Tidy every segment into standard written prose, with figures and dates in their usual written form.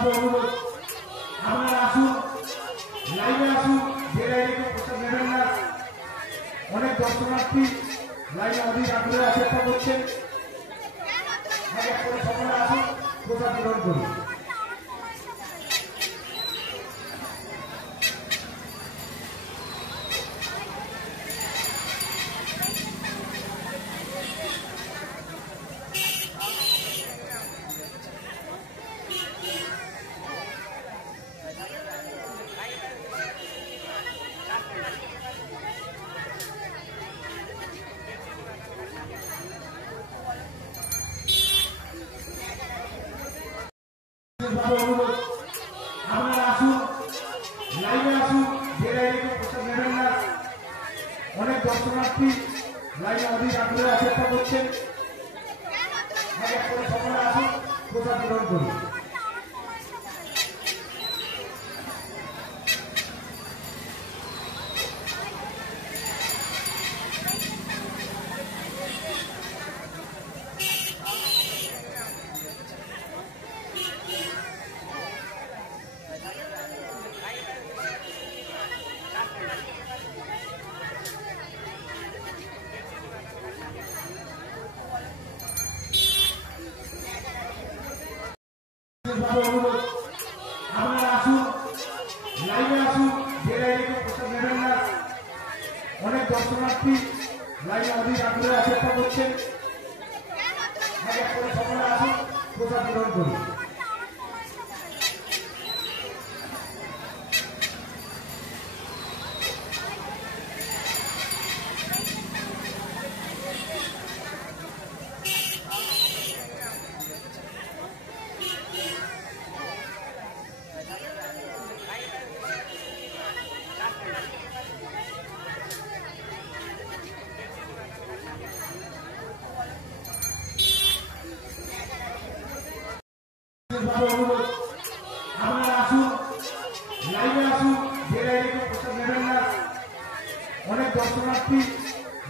অনুরোধ আপনারা আসুন, লাইভে আসুন, যে লাইনে প্রসাদ নেবেন না। অনেক দর্শনার্থী লাইনে অধিক আগ্রহে অপেক্ষা করছেন। সকলে আসুন, প্রসাদ গ্রহণ করুন। অনুরোধ আপনারা আসুন, লাইভে আসুন, যে লাইনে প্রসাদ নেবেন না। অনেক দর্শনার্থী লাইনে অধিক আগ্রহে অপেক্ষা করছেন। সকলে আসুন, প্রসাদ গ্রহণ করুন। অনুরোধ আপনারা আসুন, লাইভে আসুন, যে লাইনে প্রসাদ নেবেন না। অনেক দর্শনার্থী লাইনে অধিক আগ্রহে অপেক্ষা করছেন। সকলে আসুন, প্রসাদ গ্রহণ করুন। অনুরোধ আপনারা আসুন, লাইভে আসুন, যে লাইনে প্রসাদ নেবেন না। অনেক দর্শনার্থী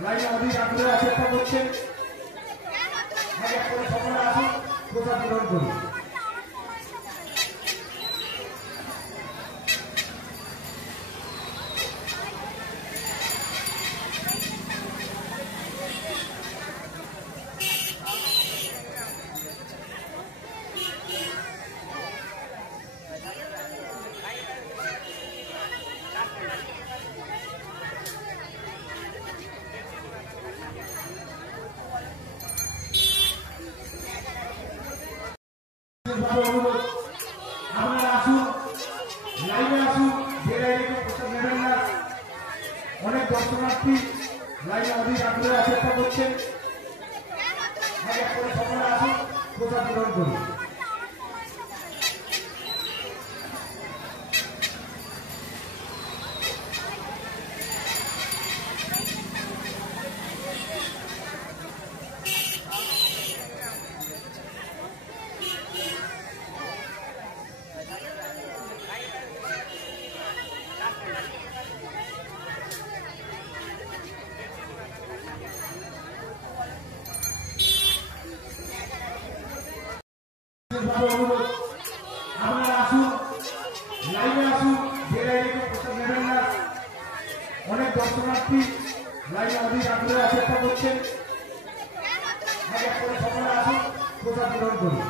লাইনে অধিক আগ্রহে অপেক্ষা করছেন। সকলে আসুন, প্রসাদ গ্রহণ করুন। অনুরোধ আপনারা আসুন, লাইভে আসুন, যে লাইনে প্রসাদ নেবেন না। অনেক দর্শনার্থী লাইনে অধিক আগ্রহে অপেক্ষা করছেন। সকলে আসুন, প্রসাদ গ্রহণ করুন। অনুরোধ আপনারা আসুন, লাইভে আসুন, যে লাইনে প্রসাদ নেবেন না। অনেক দর্শনার্থী লাইনে অধিক আগ্রহে অপেক্ষা করছেন। সকলে আসুন, প্রসাদ গ্রহণ করুন।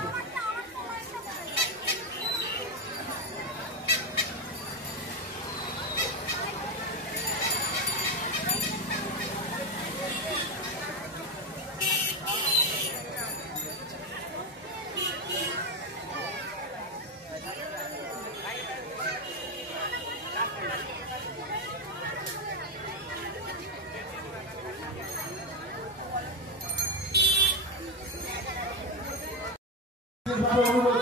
অনুরোধ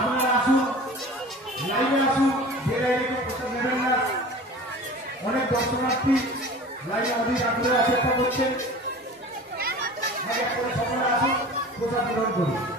আপনারা আসুন, লাইভে আসুন, যে লাইনে প্রসাদ নেবেন না। অনেক দর্শনার্থী লাইনে অধিক আগ্রহে অপেক্ষা করছেন। সকলে আসুন, প্রসাদ গ্রহণ করুন।